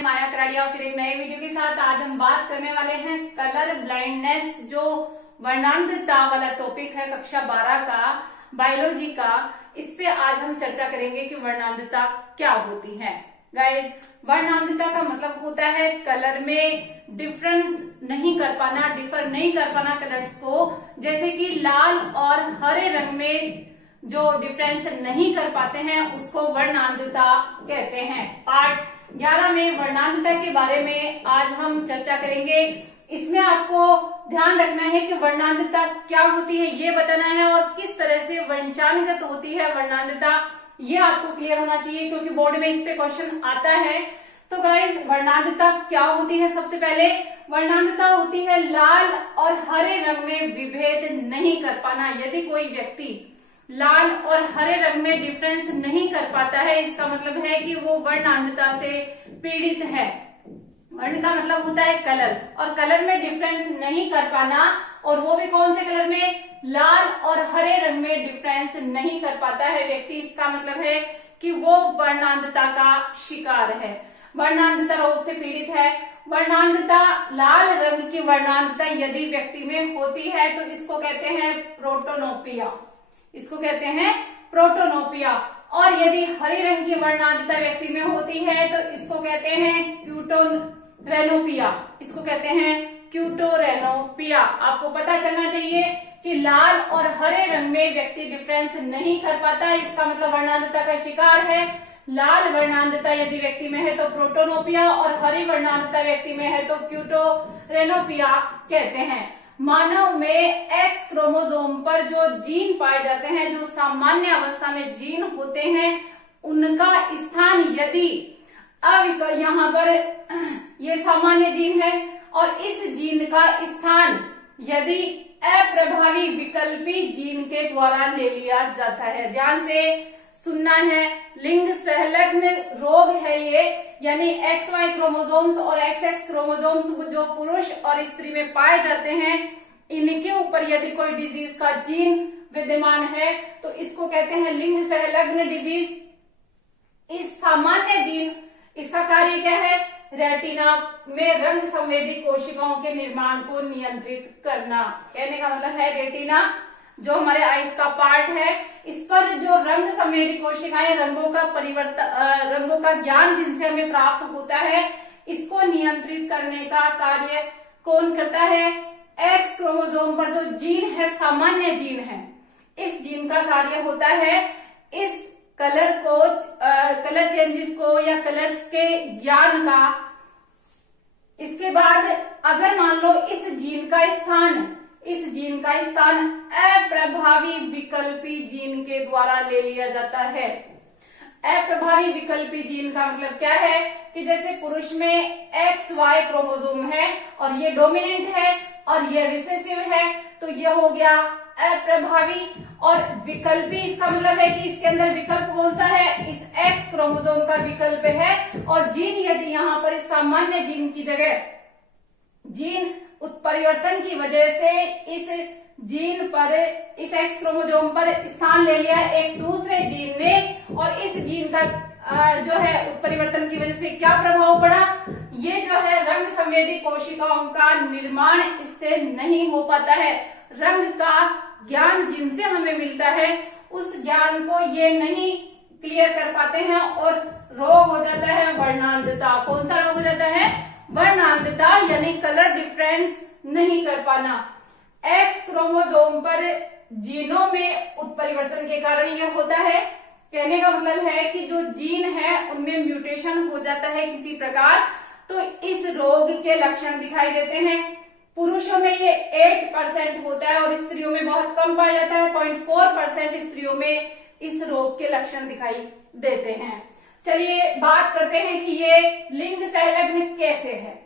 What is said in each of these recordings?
मैं माया कराड़िया फिर एक नए वीडियो के साथ। आज हम बात करने वाले हैं कलर ब्लाइंडनेस, जो वर्णांधता वाला टॉपिक है कक्षा 12 का बायोलॉजी का। इस पे आज हम चर्चा करेंगे कि वर्णांधता क्या होती है। गाइस, वर्णांधता का मतलब होता है कलर में डिफरेंस नहीं कर पाना, डिफर नहीं कर पाना कलर्स को। जैसे कि लाल और हरे रंग में जो डिफरेंस नहीं कर पाते हैं उसको वर्णांधता कहते हैं। पार्ट 11 में वर्णांधता के बारे में आज हम चर्चा करेंगे। इसमें आपको ध्यान रखना है कि वर्णांधता क्या होती है ये बताना है, और किस तरह से वंशानुगत होती है वर्णांधता ये आपको क्लियर होना चाहिए, क्योंकि बोर्ड में इस पे क्वेश्चन आता है। तो गाइस, वर्णांधता क्या होती है? सबसे पहले वर्णांधता होती है लाल और हरे रंग में विभेद नहीं कर पाना। यदि कोई व्यक्ति लाल और हरे रंग में डिफरेंस नहीं कर पाता है, इसका मतलब है कि वो वर्णांधता से पीड़ित है। वर्ण का मतलब होता है कलर, और कलर में डिफरेंस नहीं कर पाना, और वो भी कौन से कलर में? लाल और हरे रंग में डिफरेंस नहीं कर पाता है व्यक्ति। इसका मतलब है कि वो वर्णांधता का शिकार है, वर्णांधता रोग से पीड़ित है। वर्णांधता, लाल रंग की वर्णांधता यदि व्यक्ति में होती है तो इसको कहते हैं प्रोटोनोपिया, इसको कहते हैं प्रोटोनोपिया। और यदि हरे रंग की वर्णांधता व्यक्ति में होती है तो इसको कहते हैं क्यूटोरेनोपिया, इसको कहते हैं क्यूटोरेनोपिया। आपको पता चलना चाहिए कि लाल और हरे रंग में व्यक्ति डिफरेंस नहीं कर पाता, इसका मतलब वर्णांधता का शिकार है। लाल वर्णांधता यदि व्यक्ति में है तो प्रोटोनोपिया, और हरी वर्णांधता व्यक्ति में है तो क्यूटोरेनोपिया कहते हैं। मानव में एक्स क्रोमोसोम पर जो जीन पाए जाते हैं, जो सामान्य अवस्था में जीन होते हैं, उनका स्थान यदि यहाँ पर ये सामान्य जीन है, और इस जीन का स्थान यदि अप्रभावी विकल्पी जीन के द्वारा ले लिया जाता है। ध्यान से सुनना है, लिंग संलग्न रोग है ये, यानी XY क्रोमोसोम्स और XX क्रोमोसोम्स जो पुरुष और स्त्री में पाए जाते हैं, इनके ऊपर यदि कोई डिजीज का जीन विद्यमान है तो इसको कहते हैं लिंग संलग्न डिजीज। इस सामान्य जीन, इसका कार्य क्या है? रेटिना में रंग संवेदी कोशिकाओं के निर्माण को नियंत्रित करना। कहने का मतलब है रेटिना जो हमारे आईज का पार्ट है, इस पर जो रंग संवेदी कोशिकाएं, रंगों का परिवर्तन, रंगों का ज्ञान जिनसे हमें प्राप्त होता है, इसको नियंत्रित करने का कार्य कौन करता है? एक्स क्रोमोसोम पर जो जीन है, सामान्य जीन है, इस जीन का कार्य होता है इस कलर को, कलर चेंजेस को या कलर्स के ज्ञान का। इसके बाद अगर मान लो इस जीन का स्थान अप्रभावी विकल्पी जीन के द्वारा ले लिया जाता है। अप्रभावी विकल्पी जीन का मतलब क्या है कि जैसे पुरुष में XY क्रोमोसोम है और ये डोमिनेंट है और ये रिसेसिव है, तो ये हो गया अप्रभावी। और विकल्पी, इसका मतलब है कि इसके अंदर विकल्प कौन सा है? इस X क्रोमोसोम का विकल्प है। और जीन यदि यहाँ पर इस सामान्य जीन की जगह जीन उत्परिवर्तन की वजह से इस जीन पर, इस X क्रोमोसोम पर स्थान ले लिया एक दूसरे जीन ने, और इस जीन का जो है उत्परिवर्तन की वजह से क्या प्रभाव पड़ा? ये जो है रंग संवेदी कोशिकाओं का निर्माण इससे नहीं हो पाता है। रंग का ज्ञान जिनसे हमें मिलता है उस ज्ञान को ये नहीं क्लियर कर पाते हैं, और रोग हो जाता है वर्णांधता। कौन सा रोग हो जाता है? वर्णांधता, यानी कलर डिफरेंस नहीं कर पाना। एक्स क्रोमोसोम पर जीनों में उत्परिवर्तन के कारण यह होता है। कहने का मतलब है कि जो जीन है उनमें म्यूटेशन हो जाता है किसी प्रकार, तो इस रोग के लक्षण दिखाई देते हैं। पुरुषों में ये 8% होता है और स्त्रियों में बहुत कम पाया जाता है। 0.4% स्त्रियों में इस रोग के लक्षण दिखाई देते हैं। चलिए बात करते हैं कि ये लिंग संलग्न कैसे है।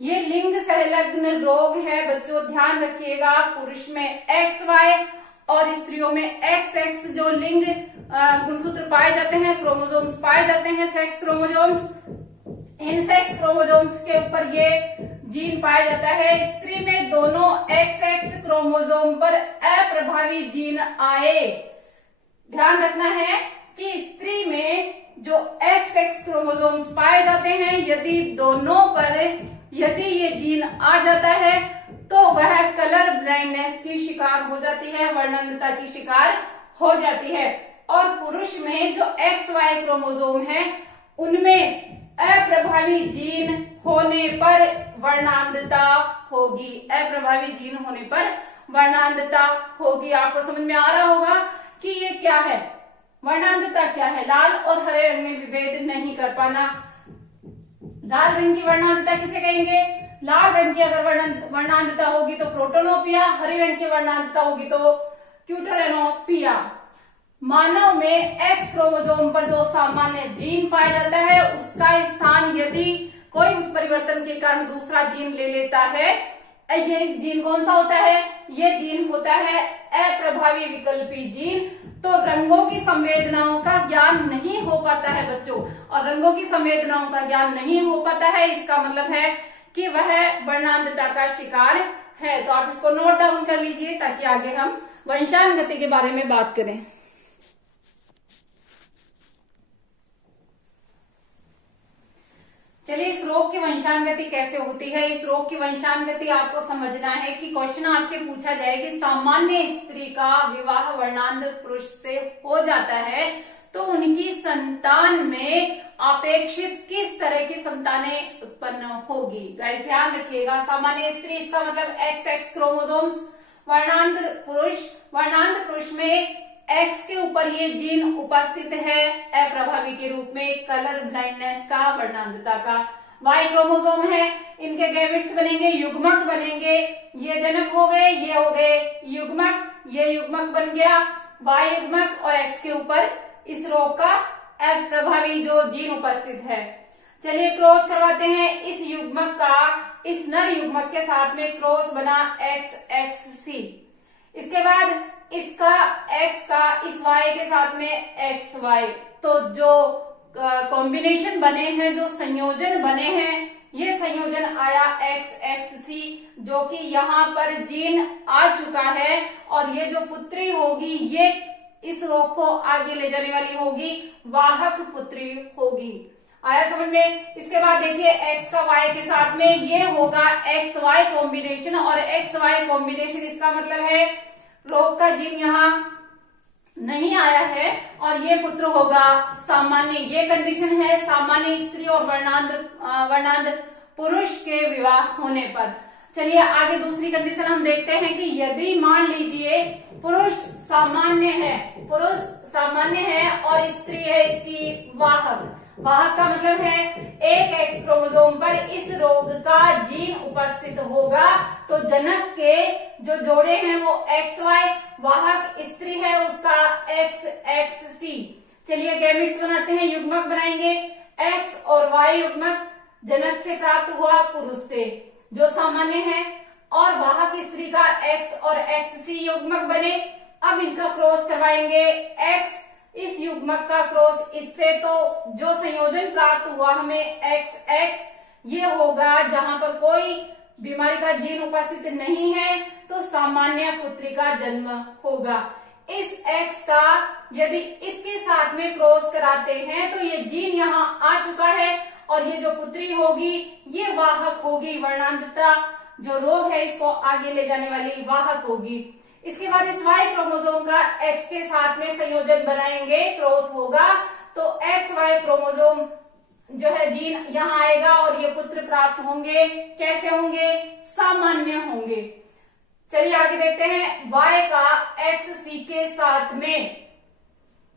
ये लिंग संलग्न रोग है बच्चों, ध्यान रखिएगा। पुरुष में XY और स्त्रियों में XX जो लिंग गुणसूत्र पाए जाते हैं, क्रोमोसोम्स पाए जाते हैं, सेक्स क्रोमोसोम्स, इन सेक्स क्रोमोसोम्स के ऊपर ये जीन पाया जाता है। स्त्री में दोनों XX क्रोमोसोम पर अप्रभावी जीन आए। ध्यान रखना है कि स्त्री में जो XX क्रोमोसोम्स पाए जाते हैं, यदि दोनों पर यदि ये जीन आ जाता है तो वह कलर ब्लाइंडनेस की शिकार हो जाती है, वर्णांधता की शिकार हो जाती है। और पुरुष में जो XY क्रोमोसोम है उनमें अप्रभावी जीन होने पर वर्णांधता होगी, अप्रभावी जीन होने पर वर्णांधता होगी। आपको समझ में आ रहा होगा कि ये क्या है, वर्णांधता क्या है। लाल और हरे रंग में विभेद नहीं कर पाना। लाल रंग की वर्णांधता किसे कहेंगे? लाल रंग की अगर वर्णांधता होगी तो प्रोटोनोपिया, हरे रंग की वर्णांधता होगी तो क्यूटरनोपिया। मानव में X क्रोमोसोम पर जो सामान्य जीन पाया जाता है उसका स्थान यदि कोई उत्परिवर्तन के कारण दूसरा जीन ले लेता है, ये जीन कौन सा होता है? ये जीन होता है अप्रभावी विकल्पी जीन। तो रंगों की संवेदनाओं का ज्ञान नहीं हो पाता है बच्चों, और रंगों की संवेदनाओं का ज्ञान नहीं हो पाता है, इसका मतलब है कि वह वर्णांधता का शिकार है। तो आप इसको नोट डाउन कर लीजिए ताकि आगे हम वंशानुगति के बारे में बात करें। चलिए, इस रोग की वंशानुगति कैसे होती है? इस रोग की वंशानुगति आपको समझना है कि क्वेश्चन आपके पूछा जाए कि सामान्य स्त्री का विवाह वर्णांध पुरुष से हो जाता है तो उनकी संतान में अपेक्षित किस तरह की संतानें उत्पन्न होगी। गाइस ध्यान रखिएगा, सामान्य स्त्री इसका मतलब XX क्रोमोसोम्स, वर्णांध पुरुष में X के ऊपर ये जीन उपस्थित है अप्रभावी के रूप में, कलर ब्लाइंडनेस का, वर्णांधता का। Y क्रोमोसोम है, इनके गैमेट्स बनेंगे, युग्मक बनेंगे, ये जनक हो गए, ये हो गए युग्मक, ये युग्मक बन गया Y युग्मक, और X के ऊपर इस रोग का अप्रभावी जो जीन उपस्थित है। चलिए क्रॉस करवाते हैं इस युग्मक का इस नर युग्मक के साथ में, क्रॉस बना XXC। इसके बाद इसका X का इस Y के साथ में XY। तो जो कॉम्बिनेशन बने हैं, जो संयोजन बने हैं, ये संयोजन आया XXC, जो कि यहाँ पर जीन आ चुका है, और ये जो पुत्री होगी ये इस रोग को आगे ले जाने वाली होगी, वाहक पुत्री होगी। आया समझ में? इसके बाद देखिए X का Y के साथ में ये होगा XY कॉम्बिनेशन, और XY कॉम्बिनेशन इसका मतलब है रोग का जीन यहाँ नहीं आया है और ये पुत्र होगा सामान्य। ये कंडीशन है सामान्य स्त्री और वर्णांध पुरुष के विवाह होने पर। चलिए आगे दूसरी कंडीशन हम देखते हैं कि यदि मान लीजिए पुरुष सामान्य है और स्त्री है इसकी वाहक। वाहक का मतलब है एक X क्रोमोसोम पर इस रोग का जीन उपस्थित होगा, तो जनक के जो जोड़े हैं वो XY, वाहक स्त्री है उसका XXC। चलिए गैमेट्स बनाते हैं, युग्मक बनाएंगे, X और Y युग्मक जनक से प्राप्त हुआ पुरुष से जो सामान्य है, और वाहक स्त्री का X और XC युग्मक बने। अब इनका क्रॉस करवाएंगे, X इस युग्मक का क्रॉस इससे, तो जो संयोजन प्राप्त हुआ हमें XX, ये होगा जहां पर कोई बीमारी का जीन उपस्थित नहीं है तो सामान्य पुत्री का जन्म होगा। इस X का यदि इसके साथ में क्रॉस कराते हैं तो ये जीन यहाँ आ चुका है, और ये जो पुत्री होगी ये वाहक होगी, वर्णांधता जो रोग है इसको आगे ले जाने वाली वाहक होगी। इसके बाद इस Y क्रोमोसोम का X के साथ में संयोजन बनाएंगे, क्रॉस होगा, तो XY क्रोमोसोम जो है जीन यहाँ आएगा और ये पुत्र प्राप्त होंगे। कैसे होंगे? सामान्य होंगे। चलिए आगे देखते हैं Y का XC के साथ में।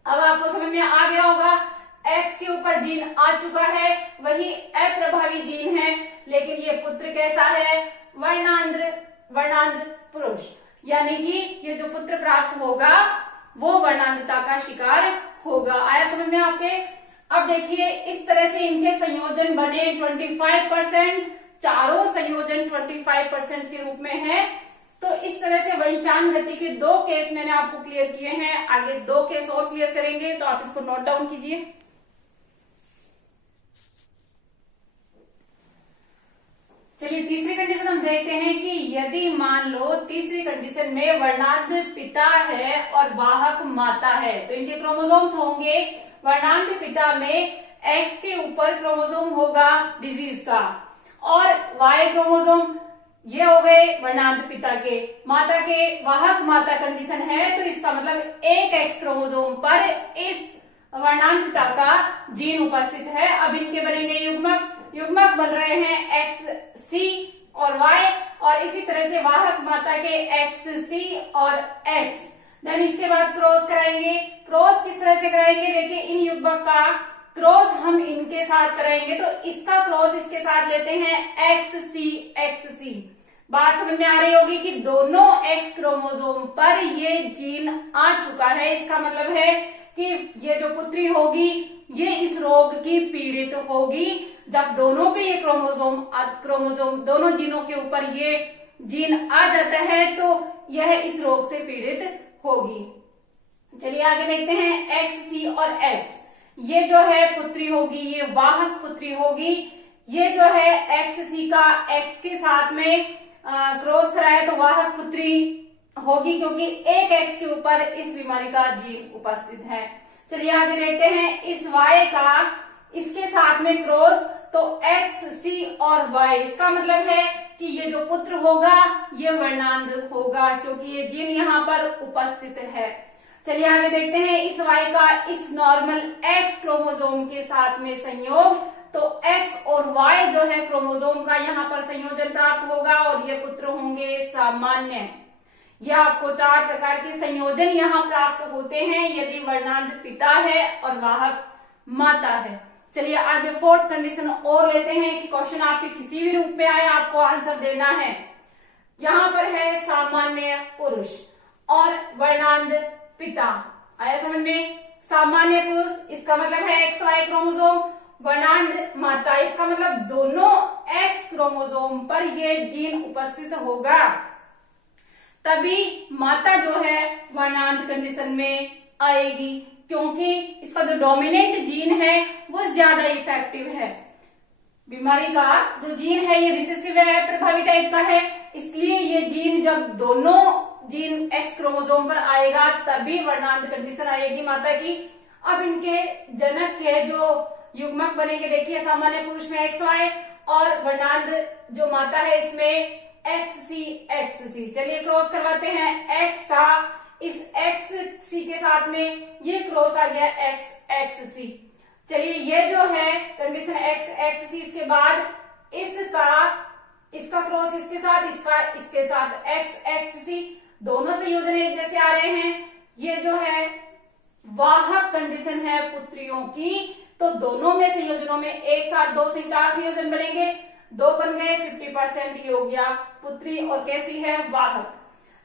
अब आपको समझ में आ गया होगा, X के ऊपर जीन आ चुका है, वही अप्रभावी जीन है, लेकिन ये पुत्र कैसा है? वर्णांध पुरुष, यानी कि ये जो पुत्र प्राप्त होगा वो वर्णांधता का शिकार होगा। आया समझ में आपके? अब देखिए इस तरह से इनके संयोजन बने 25%, चारों संयोजन 25% के रूप में है। तो इस तरह से वंशानुगति के 2 केस मैंने आपको क्लियर किए हैं, आगे 2 केस और क्लियर करेंगे, तो आप इसको नोट डाउन कीजिए। चलिए तीसरी कंडीशन हम देखते हैं कि यदि मान लो तीसरी कंडीशन में वर्णांध पिता है और वाहक माता है, तो इनके क्रोमोसोम्स होंगे, वर्णांध पिता में एक्स के ऊपर क्रोमोसोम होगा डिजीज का, और वाई क्रोमोसोम ये हो गए वर्णांध पिता के। माता के वाहक माता कंडीशन है, तो इसका मतलब एक एक्स क्रोमोसोम पर इस वर्णांध पिता का जीन उपस्थित है। अब इनके बनेंगे युग्मक, युग्मक बन रहे हैं एक्स सी और वाई, और इसी तरह से वाहक माता के एक्स सी और एक्स। देन इसके बाद क्रॉस कराएंगे। क्रॉस किस तरह से कराएंगे, देखिए इन युग्मक का क्रॉस हम इनके साथ कराएंगे, तो इसका क्रॉस इसके साथ लेते हैं एक्स सी। बात समझ में आ रही होगी कि दोनों एक्स क्रोमोसोम पर ये जीन आ चुका है। इसका मतलब है कि ये जो पुत्री होगी ये इस रोग की पीड़ित होगी। जब दोनों पे ये क्रोमोसोम दोनों जीनों के ऊपर ये जीन आ जाता है तो यह इस रोग से पीड़ित होगी। चलिए आगे देखते हैं एक्स सी और एक्स। ये जो है पुत्री होगी, ये वाहक पुत्री होगी। ये जो है एक्स सी का एक्स के साथ में क्रॉस कराए तो वाहक पुत्री होगी, क्योंकि एक एक्स के ऊपर इस बीमारी का जीन उपस्थित है। चलिए आगे देखते हैं इस वाई का इसके साथ में क्रॉस, तो एक्स सी और वाई। इसका मतलब है कि ये जो पुत्र होगा ये वर्णांध होगा, क्योंकि ये जीन यहाँ पर उपस्थित है। चलिए आगे देखते हैं इस वाई का इस नॉर्मल एक्स क्रोमोसोम के साथ में संयोग, तो एक्स और वाई जो है क्रोमोसोम का यहाँ पर संयोजन प्राप्त होगा और ये पुत्र होंगे सामान्य। यह आपको 4 प्रकार के संयोजन यहाँ प्राप्त होते हैं यदि वर्णांध पिता है और वाहक माता है। चलिए आगे फोर्थ कंडीशन और लेते हैं कि क्वेश्चन आपके किसी भी रूप में आए, आपको आंसर देना है। यहाँ पर है सामान्य पुरुष और वर्णांध पिता। आया समझ में? सामान्य पुरुष इसका मतलब है एक्स वाई क्रोमोसोम, वर्णांध माता इसका मतलब दोनों एक्स क्रोमोसोम पर ये जीन उपस्थित होगा, तभी माता जो है वर्णांध कंडीशन में आएगी, क्योंकि इसका जो डोमिनेंट जीन है वो ज्यादा इफेक्टिव है। बीमारी का जो जीन है ये रिसेसिव है, प्रभावी टाइप का है, इसलिए ये जीन जब दोनों जीन एक्स क्रोमोसोम पर आएगा तभी वर्णांध कंडीशन आएगी माता की। अब इनके जनक के जो युग्मक बनेंगे, देखिए सामान्य पुरुष में एक्स वाई और वर्णांध जो माता है इसमें एक्स सी। चलिए क्रॉस करवाते हैं एक्स का इस एक्स सी के साथ में, ये क्रॉस आ गया एक्स सी। चलिए ये जो है कंडीशन एक्स सी, इसके बाद इसका क्रॉस इसके साथ, इसका इसके साथ एक्स सी, दोनों संयोजन एक जैसे आ रहे हैं। ये जो है वाहक कंडीशन है पुत्रियों की, तो दोनों में संयोजनों में एक साथ 2 से 4 संयोजन बनेंगे, 2 बन गए, 50% ये हो गया पुत्री और कैसी है वाहक।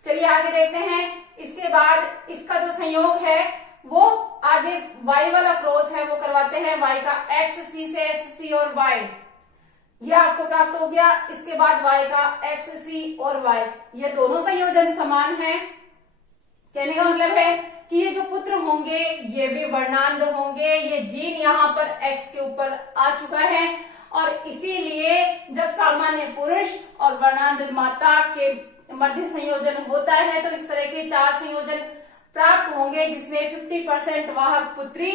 चलिए आगे देखते हैं। इसके बाद इसका जो संयोग है वो आगे वाई वाला क्रॉस है वो करवाते हैं, वाई का एक्स सी से एक्स सी और वाई, ये आपको प्राप्त हो गया। इसके बाद वाई का एक्स सी और वाई, ये दोनों संयोजन समान है। कहने का मतलब है कि ये जो पुत्र होंगे ये भी वर्णांध होंगे, ये जीन यहाँ पर एक्स के ऊपर आ चुका है, और इसीलिए जब सामान्य पुरुष और वर्णांध माता के मध्य संयोजन होता है तो इस तरह के 4 संयोजन प्राप्त होंगे, जिसमें 50% वाहक पुत्री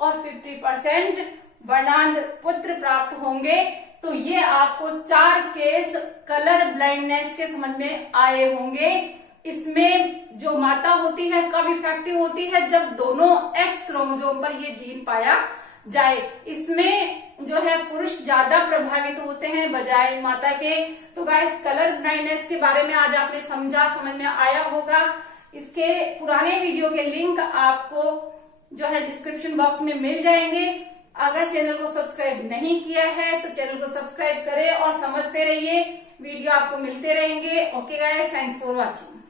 और 50% वर्णांध पुत्र प्राप्त होंगे। तो ये आपको 4 केस कलर ब्लाइंडनेस के समझ में आए होंगे। इसमें जो माता होती है कब इफेक्टिव होती है, जब दोनों एक्स क्रोमोसोम पर ये जीन पाया जाए। इसमें जो है पुरुष ज्यादा प्रभावित होते हैं बजाय माता के। तो गाइस कलर ब्लाइंडनेस के बारे में आज आपने समझा, समझ में आया होगा। इसके पुराने वीडियो के लिंक आपको जो है डिस्क्रिप्शन बॉक्स में मिल जाएंगे। अगर चैनल को सब्सक्राइब नहीं किया है तो चैनल को सब्सक्राइब करें और समझते रहिए, वीडियो आपको मिलते रहेंगे। Okay guys, thanks for watching.